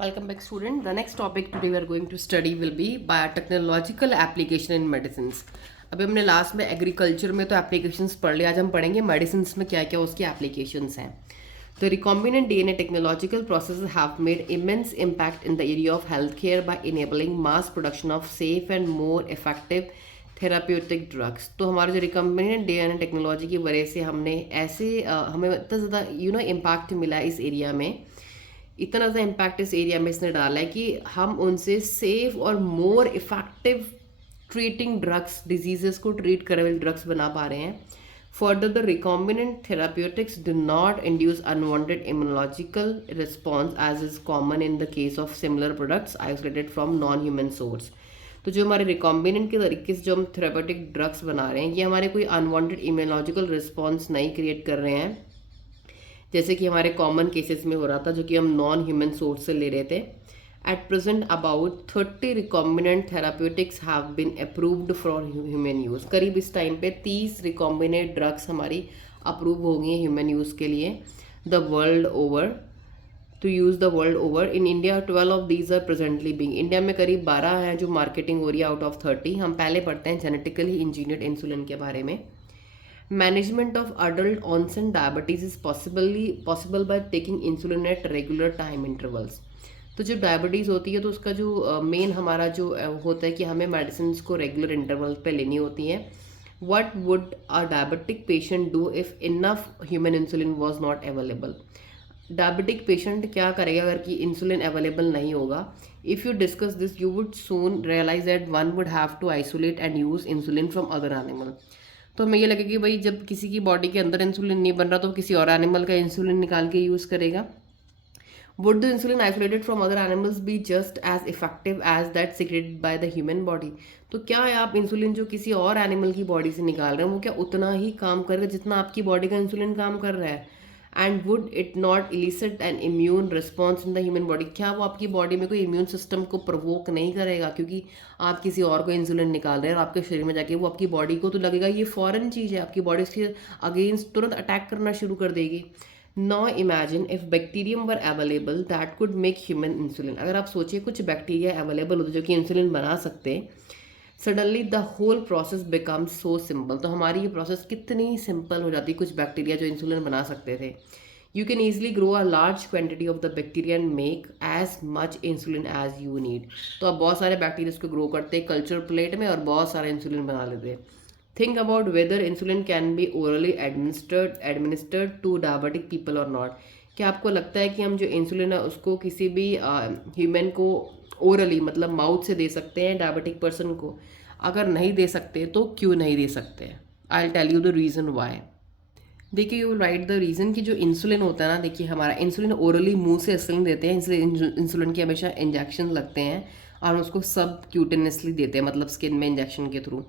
Welcome back, student. The next topic today we are going to study will be biotechnological application in medicines. अभी हमने last में agriculture में तो applications पढ़ लिया, आज हम पढ़ेंगे मेडिसिन में क्या क्या उसकी एप्लीकेशंस हैं. The recombinant DNA technological processes have made immense impact in the area of healthcare by enabling mass production of safe and more effective therapeutic drugs. तो हमारे जो रिकम्बिनेंट डीएनए टेक्नोलॉजी की वजह से हमें इतना ज़्यादा इम्पैक्ट मिला इस एरिया में. इतना ज़्यादा इम्पैक्ट इस एरिया में इसने डाला है कि हम उनसे सेफ और more effective treating drugs, diseases को ट्रीट करने वाले ड्रग्स बना पा रहे हैं. Further the recombinant therapeutics do not induce unwanted immunological response as is common in the case of similar products isolated from non human source. तो जो हमारे रिकॉम्बिनेंट के तरीके से जो हम थेराप्यूटिक ड्रग्स बना रहे हैं, ये हमारे कोई अनवांटेड इम्यूनोलॉजिकल रिस्पॉन्स नहीं क्रिएट कर रहे हैं, जैसे कि हमारे कॉमन केसेस में हो रहा था, जो कि हम नॉन ह्यूमन सोर्स से ले रहे थे. At present about 30 recombinant therapeutics have been approved for human use. करीब इस टाइम पे 30 रिकॉम्बिनेंट ड्रग्स हमारी अप्रूव हो गई हैं ह्यूमन यूज़ के लिए the world over, to use the world over. In India 12 of these are presently being. India में करीब 12 हैं जो मार्केटिंग हो रही है आउट ऑफ 30. हम पहले पढ़ते हैं जेनेटिकली इंजीनियर्ड इंसुलिन के बारे में. Management of adult onset diabetes is possible by taking insulin at regular time intervals. तो जब डायबिटीज़ होती है तो उसका जो मेन हमारा जो होता है कि हमें मेडिसिन को रेगुलर इंटरवल पे लेनी होती हैं. What would a diabetic patient do if enough human insulin was not available? Diabetic patient क्या करेगा अगर कि इंसुलिन अवेलेबल नहीं होगा? If you discuss this you would soon realise that one would have to isolate and use insulin from other animal. तो हमें ये लगे कि भाई जब किसी की बॉडी के अंदर इंसुलिन नहीं बन रहा तो किसी और एनिमल का इंसुलिन निकाल के यूज़ करेगा. Would the insulin isolated from other animals be just as effective as that secreted by the human body? तो क्या आप इंसुलिन जो किसी और एनिमल की बॉडी से निकाल रहे हैं वो क्या उतना ही काम करेगा जितना आपकी बॉडी का इंसुलिन काम कर रहा है? And would it not illicit N immune response in the human body? क्या वो आपकी बॉडी में कोई इम्यून सिस्टम को प्रोवोक नहीं करेगा क्योंकि आप किसी और को इंसुलिन निकाल रहे हैं और आपके शरीर में जाके वो आपकी बॉडी को तो लगेगा ये फॉरेन चीज़ है, आपकी बॉडी इसके अगेंस्ट तुरंत अटैक करना शुरू कर देगी. Now imagine if bacterium were available that could make human insulin. अगर आप सोचिए कुछ बैक्टीरिया अवेलेबल होते जो कि इंसुलिन बना सकते, suddenly the whole process becomes so simple. तो हमारी ये प्रोसेस कितनी सिंपल हो जाती. कुछ बैक्टीरिया जो इंसुलिन बना सकते थे, you can easily grow a large quantity of the bacteria and make as much insulin as you need. तो आप बहुत सारे बैक्टीरिया को ग्रो करते कल्चर प्लेट में और बहुत सारे इंसुलिन बना लेते. Think about whether insulin can be orally administered to diabetic people और नॉट. क्या आपको लगता है कि हम जो इंसुलिन है उसको किसी भी ह्यूमन को ओरली मतलब माउथ से दे सकते हैं डायबिटिक पर्सन को? अगर नहीं दे सकते तो क्यों नहीं दे सकते? I will tell you the reason why. देखिए यू राइट द रीज़न कि जो इंसुलिन होता है ना, देखिए हमारा इंसुलिन ओरली मुंह से इंसुलिन देते हैं, इसलिए इंसुलिन के हमेशा इंजेक्शन लगते हैं और हम उसको सब क्यूटेनियसली देते हैं, मतलब स्किन में इंजेक्शन के थ्रू.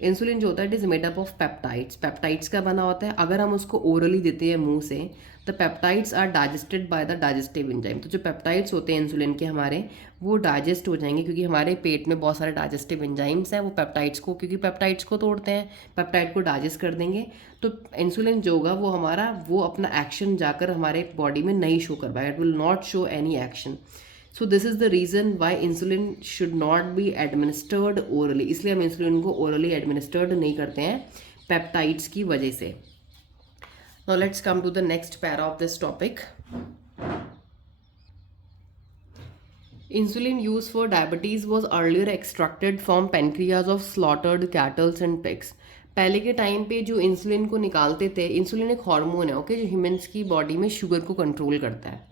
इंसुलिन जो होता है it is made up of peptides. Peptides का बना होता है. अगर हम उसको ओरली देते हैं मुंह से, the peptides are digested by the digestive enzyme. तो जो पेप्टाइड्स होते हैं इंसुलिन के हमारे, वो डाइजेस्ट हो जाएंगे क्योंकि हमारे पेट में बहुत सारे डाइजेस्टिव एंजाइम्स हैं. वो पेप्टाइड्स को, क्योंकि पेप्टाइड्स को तोड़ते हैं, पेप्टाइड को डाइजेस्ट कर देंगे. तो इंसुलिन जो होगा वो हमारा वो अपना एक्शन जाकर हमारे बॉडी में नहीं शो कर पाएगा. It will not show any action. So this is the reason Y insulin should not be administered orally. इसलिए हम इंसुलिन को ओरली एडमिनिस्टर्ड नहीं करते हैं पेप्टाइड्स की वजह से. Now let's come to the next para of this topic. Insulin used for diabetes was earlier extracted from pancreas of slaughtered cattle and pigs. पहले के टाइम पे जो इंसुलिन को निकालते थे, इंसुलिन एक हार्मोन है ओके, जो ह्यूमंस की बॉडी में शुगर को कंट्रोल करता है.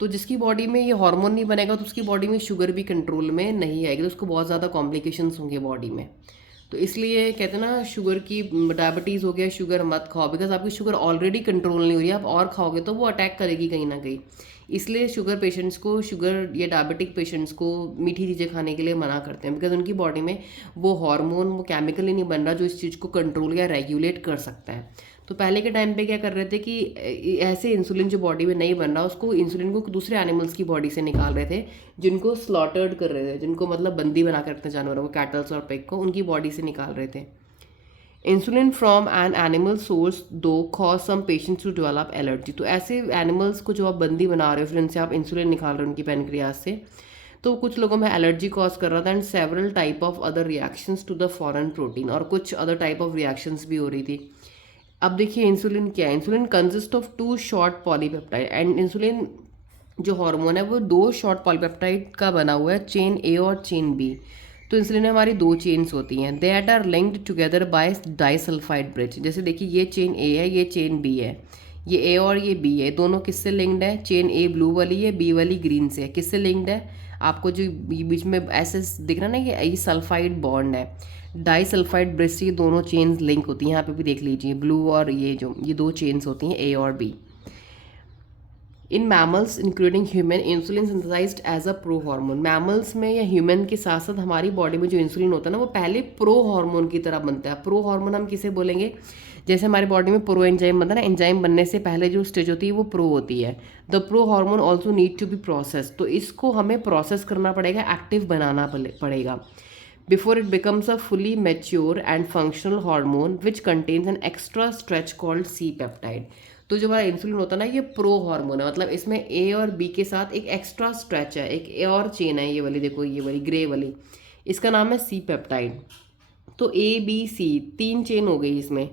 तो जिसकी बॉडी में ये हार्मोन नहीं बनेगा तो उसकी बॉडी में शुगर भी कंट्रोल में नहीं आएगी, तो उसको बहुत ज़्यादा कॉम्प्लिकेशंस होंगे बॉडी में. तो इसलिए कहते हैं ना, शुगर की डायबिटीज़ हो गया, शुगर मत खाओ, बिकॉज आपकी शुगर ऑलरेडी कंट्रोल नहीं हो रही है. आप और खाओगे तो वो अटैक करेगी कहीं ना कहीं. इसलिए शुगर पेशेंट्स को, शुगर या डायबिटिक पेशेंट्स को मीठी चीज़ें खाने के लिए मना करते हैं, बिकॉज उनकी बॉडी में वो हार्मोन, वो केमिकल ही नहीं बन रहा जो इस चीज़ को कंट्रोल या रेगुलेट कर सकता है. तो पहले के टाइम पे क्या कर रहे थे कि ऐसे इंसुलिन जो बॉडी में नहीं बन रहा उसको, इंसुलिन को दूसरे एनिमल्स की बॉडी से निकाल रहे थे, जिनको स्लॉटर्ड कर रहे थे, जिनको मतलब बंदी बना कर रखते जानवरों को, कैटल्स और पिग को, उनकी बॉडी से निकाल रहे थे. Insulin from an animal source do cause some patients to develop allergy. तो ऐसे एनिमल्स को जो आप बंदी बना रहे हो, फिर इनसे आप इंसुलिन निकाल रहे हो उनकी पैनक्रियाज से, तो कुछ लोगों में एलर्जी कॉज कर रहा था and several type of other reactions to the foreign protein, और कुछ अदर टाइप ऑफ रिएक्शंस भी हो रही थी। अब देखिए इंसुलिन क्या है। Insulin consist of 2 short polypeptide, and insulin जो हार्मोन है वो 2 शॉर्ट पॉलीपेप्टाइड का बना हुआ है, चेन ए और चेन बी। तो इंसुलिन में हमारी 2 चेन्स होती हैं, that are linked together by disulphide bridge. जैसे देखिए ये चेन ए है, ये चेन बी है, ये ए और ये बी है, दोनों किससे लिंक्ड है? चेन ए ब्लू वाली है, बी वाली ग्रीन से है। किससे लिंक्ड है? आपको जो बीच में ऐसे दिख रहा है ना, ये सल्फाइड बॉन्ड है, डाइसल्फाइड ब्रिज से ये दोनों चेन्स लिंक होती हैं। यहाँ पे भी देख लीजिए ब्लू और ये 2 चेन्स होती हैं, ए और B. In mammals including human, insulin synthesised as a pro hormone. Mammals में या ह्यूमन के साथ साथ हमारी बॉडी में जो इंसुलिन होता है ना, वो पहले प्रो हार्मोन की तरह बनता है। प्रो हार्मोन हम किसे बोलेंगे? जैसे हमारी बॉडी में प्रो एंजाइम बनता है ना, एंजाइम बनने से पहले जो स्टेज होती है वो प्रो होती है। The pro hormone also need to be process. तो इसको हमें प्रोसेस करना पड़ेगा, एक्टिव बनाना पड़ेगा before it becomes a fully mature and functional hormone which contains an extra stretch called C peptide. तो जो हमारा इंसुलिन होता है ना, ये प्रो हार्मोन है, मतलब इसमें ए और बी के साथ एक एक्स्ट्रा स्ट्रेच है, एक ए और चेन है, ये वाली देखो, ये वाली ग्रे वाली, इसका नाम है सी पेप्टाइड। तो ए बी सी 3 चेन हो गई इसमें।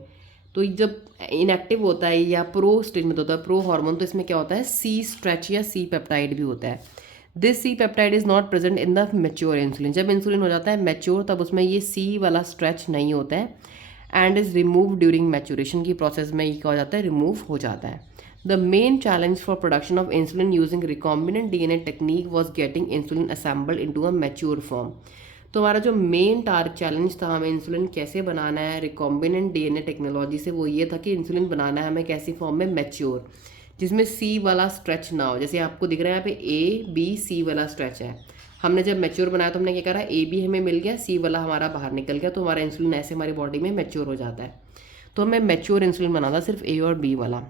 तो जब इनएक्टिव होता है या प्रो स्टेज में होता है प्रो हार्मोन, तो इसमें क्या होता है? सी स्ट्रेच या सी पेप्टाइड भी होता है। This C peptide is not present in the mature insulin. जब इंसुलिन हो जाता है मैच्योर, तब उसमें ये सी वाला स्ट्रेच नहीं होता है and is remove during maturation की प्रोसेस में ये क्या हो जाता है? रिमूव हो जाता है। The main challenge for production of insulin using recombinant DNA technique was getting insulin assembled into a mature form. तो हमारा जो मेन चैलेंज था, हमें इंसुलिन कैसे बनाना है रिकॉम्बिनेंट डीएनए टेक्नोलॉजी से, वो ये था कि इंसुलिन बनाना है हमें कैसी फॉर्म में? मैच्योर, जिसमें सी वाला स्ट्रेच ना हो। जैसे आपको दिख रहा है यहाँ पे ए बी सी वाला स्ट्रेच है। हमने जब मैच्योर बनाया तो हमने क्या करा? ए बी हमें मिल गया, सी वाला हमारा बाहर निकल गया, तो हमारा इंसुलिन ऐसे हमारी बॉडी में मैच्योर हो जाता है। तो हमें मैच्योर इंसुलिन बनाना सिर्फ ए और बी वाला।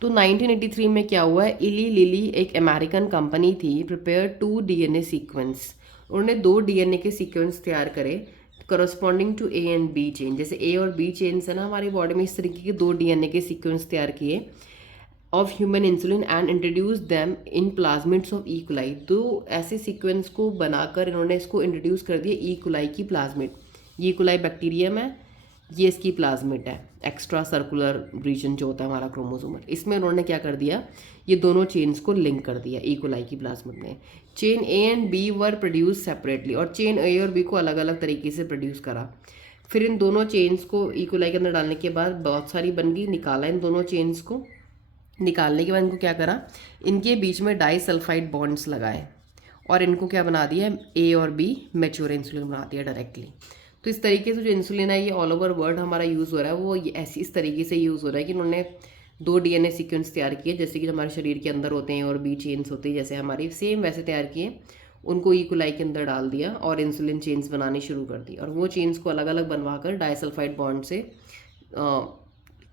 तो 1983 में क्या हुआ है? इली लिली एक अमेरिकन कंपनी थी, प्रिपेयर 2 डीएनए सीक्वेंस। उन्होंने 2 डीएनए के सीक्वेंस तैयार करे corresponding to A and B chain. जैसे ए और बी चेन है ना हमारी बॉडी में, इस तरीके के 2 डीएनए के सीक्वेंस तैयार किए of human insulin and introduce them in plasmids of E coli. तो ऐसे सीक्वेंस को बनाकर इन्होंने इसको इंट्रोड्यूस कर दिया ई कोलाई की प्लाज्मिड। ये कोलाई बैक्टीरियम है, ये इसकी प्लाज्मिड है, एक्स्ट्रा सर्कुलर रीजन जो होता है हमारा क्रोमोसोमल। इसमें उन्होंने क्या कर दिया? ये दोनों चेन्स को लिंक कर दिया ई कोलाई की प्लाज्मिड में। Chain A and B were produce separately, और चेन ए और बी को अलग अलग तरीके से प्रोड्यूस करा। फिर इन दोनों चेन्स को ई कोलाई के अंदर डालने के बाद बहुत सारी बन गई, निकाला इन दोनों चेन्स को। निकालने के बाद इनको क्या करा? इनके बीच में डाइसल्फाइड बॉन्ड्स लगाए और इनको क्या बना दिया? ए और बी मैच्योर इंसुलिन बना दिया डायरेक्टली। तो इस तरीके से जो इंसुलिन है ये ऑल ओवर वर्ल्ड हमारा यूज़ हो रहा है, वो ऐसी इस तरीके से यूज़ हो रहा है कि उन्होंने 2 डीएनए सीक्वेंस तैयार किए, जैसे कि हमारे शरीर के अंदर होते हैं और बी चेन्स होती है जैसे हमारी, सेम वैसे तैयार किए, उनको ई कोलाई के अंदर डाल दिया और इंसुलिन चेन्स बनानी शुरू कर दी। और वो चेन्स को अलग अलग बनवा कर डाइसल्फाइड बॉन्ड से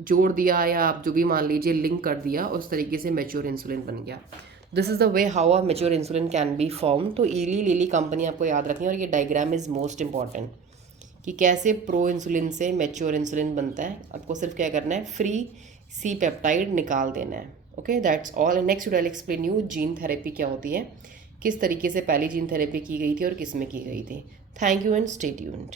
जोड़ दिया, या आप जो भी मान लीजिए लिंक कर दिया, उस तरीके से मैच्योर इंसुलिन बन गया। This is the way how a mature insulin can B form. तो इली लिली कंपनी आपको याद रखनी है, और ये डायग्राम इज़ मोस्ट इंपॉर्टेंट कि कैसे प्रो इंसुलिन से मैच्योर इंसुलिन बनता है। आपको सिर्फ क्या करना है? फ्री सी पेप्टाइड निकाल देना है। Okay, that's all. Next video I explain you gene therapy क्या होती है, किस तरीके से पहली जीन थेरेपी की गई थी और किस में की गई थी। Thank you and stay tuned.